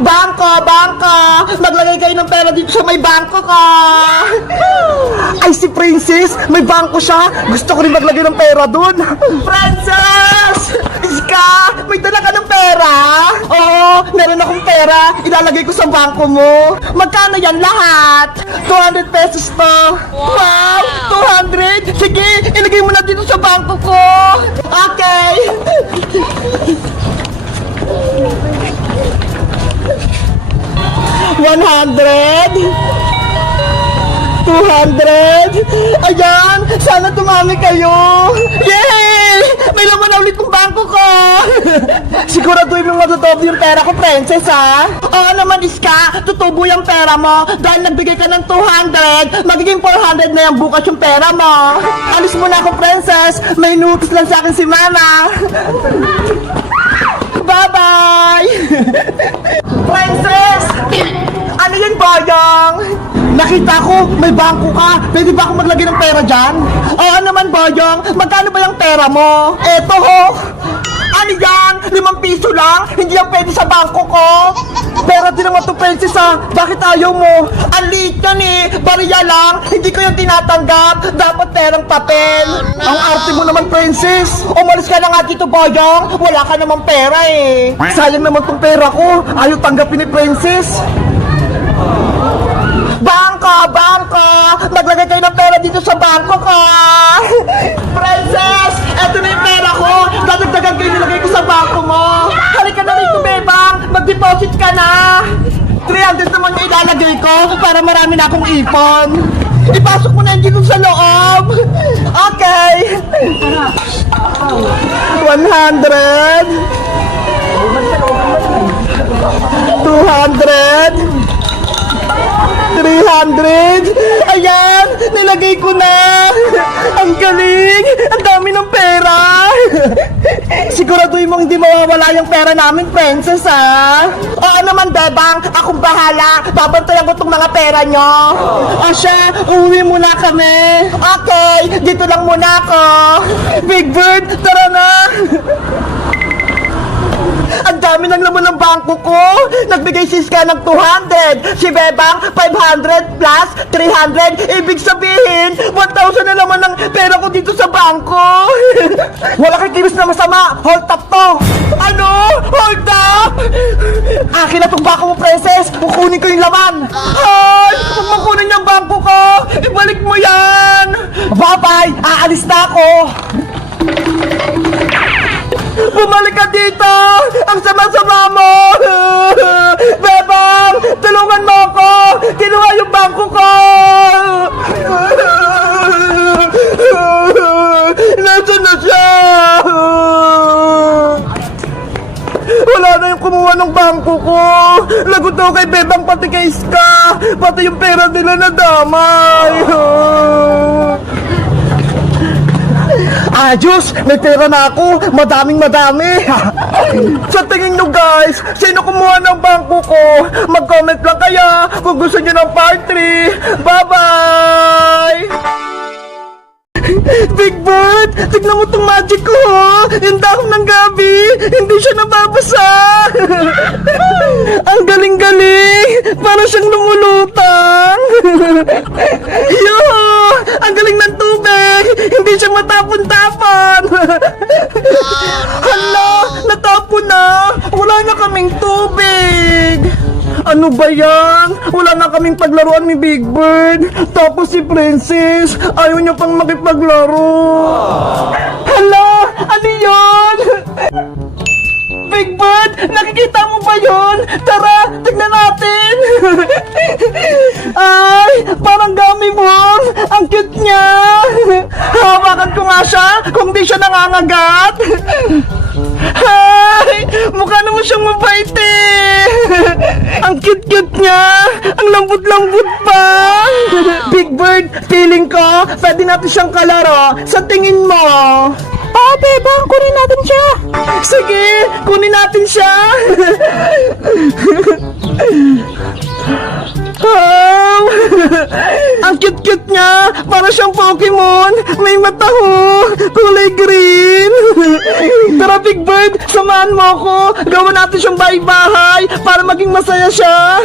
Bangko! Maglagay kayo ng pera dito sa may bangko ko! Ay, si Princess! May bangko siya! Gusto ko rin maglagay ng pera dun! Princess! Iska! May dala ka ng pera? Oo, meron akong pera! Ilalagay ko sa bangko mo! Magkano yan lahat? 200 pesos to! Wow! 200? Sige, ilagay mo na dito sa bangko ko! Okay! 100 200. Ayan, sana tumami kayo. Yay! May laman na ulit ng bangko ko. Siguraduhin mo matutubo yung pera ko, Princess, ha? Oo naman, Iska, tutubo yung pera mo. Dahil nagbigay ka ng 200, magiging 400 na yung bukas yung pera mo. Alis muna ako, Princess. May inutos lang sa akin si Mama. Bye-bye! Princess! Ano yun, Boyong? Nakita ko, may bangko ka. Pwede ba akong maglagay ng pera dyan? Oo naman, Boyong. Magkano ba yung pera mo? Eto ho. Ano yan? 5 piso lang? Hindi yan pwede sa bangko ko. Pera din naman to, Princess, ha? Bakit ayaw mo? Ang liit yan eh. Bariya lang. Hindi ko yung tinatanggap. Dapat perang papel. Ang arte mo naman, Princess. Umalis ka na nga dito, Boyong. Wala ka namang pera eh. Sayang naman tong pera ko. Ayaw tanggapin ni Princess. Bangko! Maglagay kayo ng pera dito sa bangko ko! Princess! Eto na yung pera ko! Dadagdagan kayo nilagay ko sa bangko mo! Halika na rito, Bebang! Mag-deposit ka na! 300 naman yung ilalagay ko para marami na akong ipon! Ipasok mo na yung dito sa loob! Okay! 100 200 300! Ayan! Nilagay ko na! Ang galing! Ang dami ng pera! Siguraduhin mong hindi mawawala yung pera namin, Princess, ha? Oo naman, Bebang! Akong bahala! Babantayan ko tong mga pera nyo! O siya, uwi muna kami! Okay! Dito lang muna ako! Big Bird, tara na! Ang dami ng laman ng bangko ko! Nagbigay si Iska ng 200! Si Bebang, 500 plus 300! Ibig sabihin, 1,000 na naman ng pera ko dito sa bangko! Wala kang kilos na masama! Hold up to! Ano? Hold up? Akin na tong bangko mo, Princess! Kukunin ko yung laman! Ay! Huwag makunin yung bangko ko! Ibalik mo yan! Bye-bye! Aalis na ako! Bumalik ka dito! Ang sama-sama mo! Bebang! Tulungan mo ako! Kinuha yung bangko ko! Nasaan na siya? Wala na yung kumuha ng bangko ko! Lagot daw kay Bebang pati kay Iska! Pati yung pera nila nadamay! Diyos! May pera na ako! Madaming-madami! Sa tingin nyo, guys, sino kumuha ng bangko ko? Mag-comment lang kaya kung gusto nyo ng part 3! Bye-bye! Big Bird! Tignan mo tong magic ko, ho! Yung dahon ng gabi! Hindi siya nababasa! Ang galing-galing! Para siyang lumulutang! Yo! Ang galing ng tubig! Hindi siya matapon-tapon! Hala! Natapon na! Wala na kaming tubig! Ano ba yan? Wala na kaming paglaruan ni Big Bird. Tapos si Princess, ayaw niya pang makipaglaro. Hala! Ano yun? Big Bird, nakikita mo ba yun? Tara, tignan natin. Ay, parang gummy worm. Ang cute niya. Hawakan ko nga siya kung di siya nangangagat. Ay, mukha naman siyang mabait eh. Ang cute-cute niya. Ang lambot-lambot pa. Big Bird, feeling ko, pwede natin siyang kalaro. Sa tingin mo? Bebang, kunin natin siya. Sige, kunin natin siya. Oh, ang cute-cute niya. Para siyang Pokemon. May mata ho. Kulay green. Tara, Big Bird, samahan mo ako. Gawa natin siyang bahay-bahay para maging masaya siya.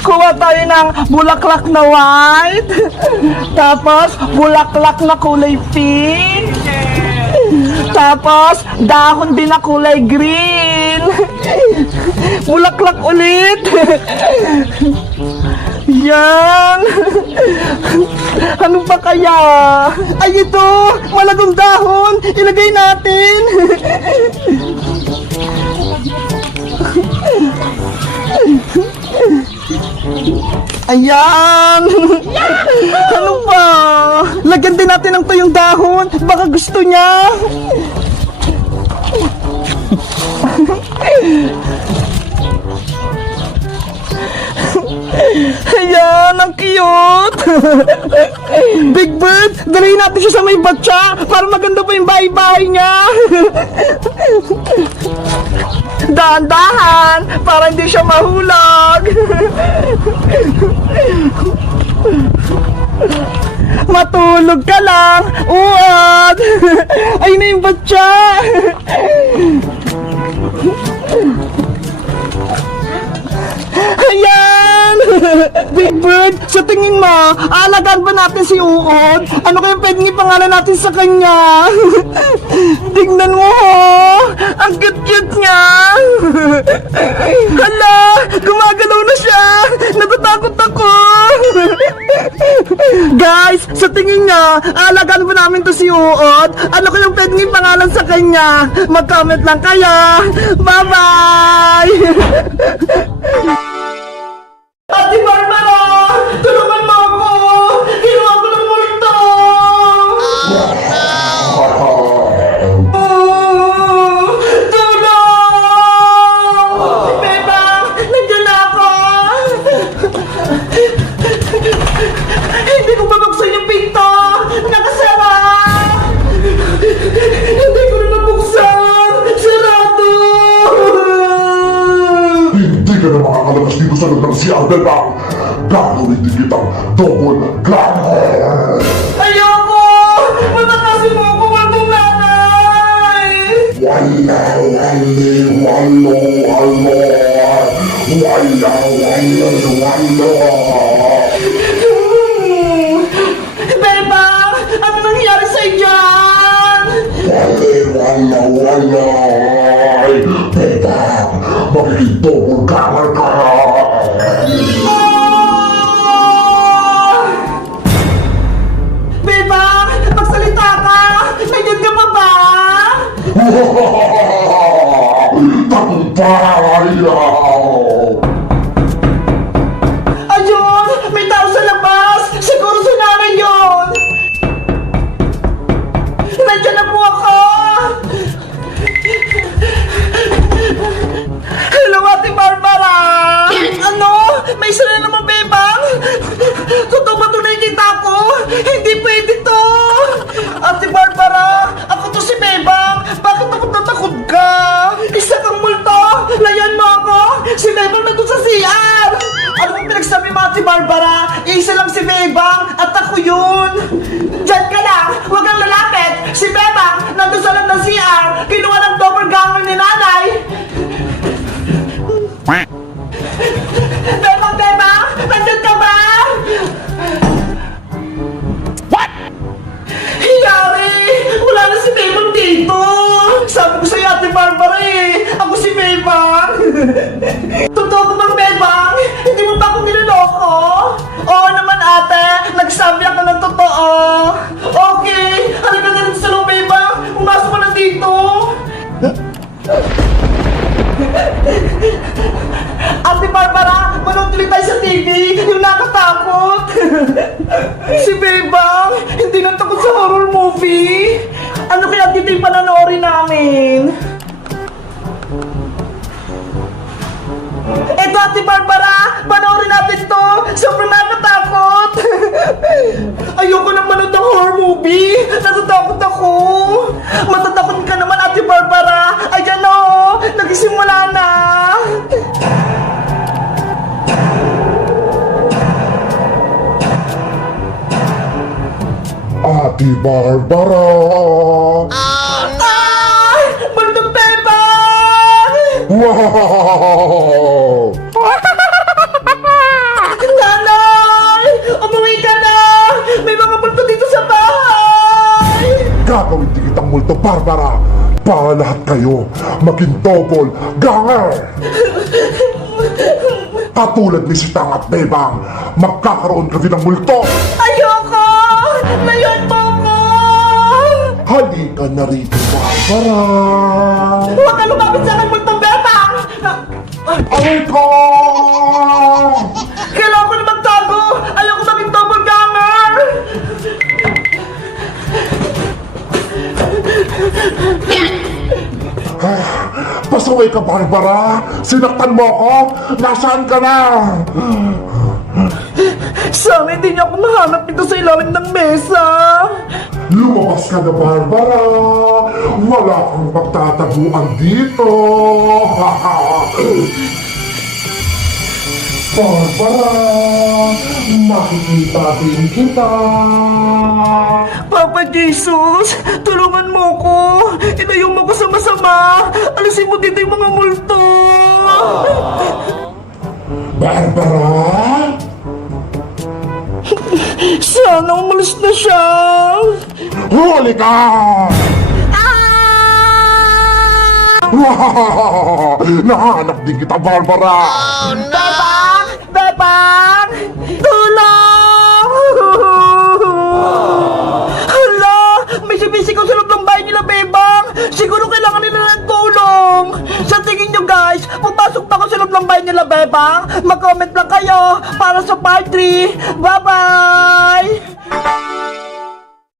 Kuha tayo ng bulaklak na white. Tapos, bulaklak na kulay pink. Tapos, dahon din na kulay green. Bulaklak ulit. Yan. Ano pa kaya? Ay, ito. Malagong dahon. Ilagay natin. Ayan. Ano pa? Lagyan din natin ng tuyong dahon. Baka gusto niya. Ayan, ang cute. Big Bird, dalhin natin siya sa may batya para maganda pa yung bahay-bahay niya. Dahan-dahan para hindi siya mahulog. Matulog ka lang. Uwag. Ayun na yung batya. Ayan! Big Bird, sa tingin mo, aalagaan ba natin si Uod? Ano kaya pwedeng ipangalan natin sa kanya? Tingnan mo, ang cute-cute niya! Hala, gumagalaw na siya! Natatakot ako! Guys, sa tingin niya, aalagaan ba namin to si Uod? Ano kaya pwedeng ipangalan sa kanya? Mag-comment lang kayo! Bye-bye! Ate Barbara! Tulungan mo ako! Ginawa ko ng multo! Tulong! Si Bebang! Nandiyan na ako! Hindi ko mabuksan yung pinto! Nakasara! Hindi ko na mabuksan! Sarado! Hindi ka na makakalabas dito sa loob ng CR, Bebang! Gagawin din kitang double glamour! Ayoko! Matakasin mo ako, walong nanay! Wala, wali, walo, alo! Wala, walo, walo! Bebang! Ano nangyari sa'yo dyan? Wali, wala, wala! Bebang! Magiging double glamour ka! Bebang! Magsalita ka! Nandiyan ka pa ba? Tagumpay! Ayun! May tao sa labas! Siguro si nanay yun! Nandiyan na po ako! Hello, Ate Barbara! Ano? May isa na naman, Bebang? Totoo ba ito nakikita ko? Hindi pwede to! Ate Barbara, ako to si Bebang. Bakit takot na takot ka? Isa kang multo! Layan mo ako! Si Bebang nandun sa CR! Ano kung pinagsabi mo, Ate Barbara? Isa lang si Bebang at ako yun! Diyan ka lang! Huwag kang lalapit! Si Bebang nandun sa loob ng CR! Kinuha ng doppelganger ni nanay! Bebang, Bebang! Nandun ka ba? What? Hiyari! Wala na si Bebang dito! Sabi ko sa'yo, Ate Barbara eh! Ako si Bebang! Totoo ko bang, Bebang? Hindi mo ba ako niloloko? Oo naman, ate! Nagsabi ako ng totoo! Okay! Halika na rin sa loob, Bebang! Pumasok ka na dito! Ate Barbara, manood ulit tayo sa TV, yung nakatakot. Si Bebang, hindi na takot sa horror movie. Ano kaya dito yung pananoorin namin? Eto, Ate Barbara, panoorin natin to. Sobrang nakatakot. Ayoko nang manood ng horror movie. Natatakot ako. Matatakot ka naman, Ate Barbara. Ayan o, nagsimula na. Ate Barbara! Wow! Nanay! Umuwi ka na! May mga multo dito sa bahay! Gagawin din kitang multo, Barbara! Para lahat kayo maging double ganger! Katulad ni Sitang at Bebang, magkakaroon ka din ng multo! Ayoko! Layan mo ko! Halika na rito, Barbara! Huwag ka lumapit sa akin, multong betang! Aray ko! Kailangan ko na magtago! Ayoko maging double ganger! Pasaway ka, Barbara! Sinaktan mo ako! Nasaan ka na? Sana hindi niya ako mahanap dito sa ilalim ng mesa! Lumabas ka na, Barbara! Wala kang magtataguan dito! Barbara! Makikita din kita! Papa Jesus, tulungan mo ko! Ilayo mo ko sa masama! Alisin mo dito yung mga multo! Barbara! Sana umalis na siya! Huli ka! Nahanap din kita, Barbara! Bebang! Bebang! Tulong! Hala! May sumisigaw sa loob ng bahay nila, Bebang! Siguro kailangan nila ng tulong! Sa tingin nyo, guys, papasok ba ako sa loob ng bahay nila, Bebang? Mag-comment lang kayo para sa part 3! Bye-bye!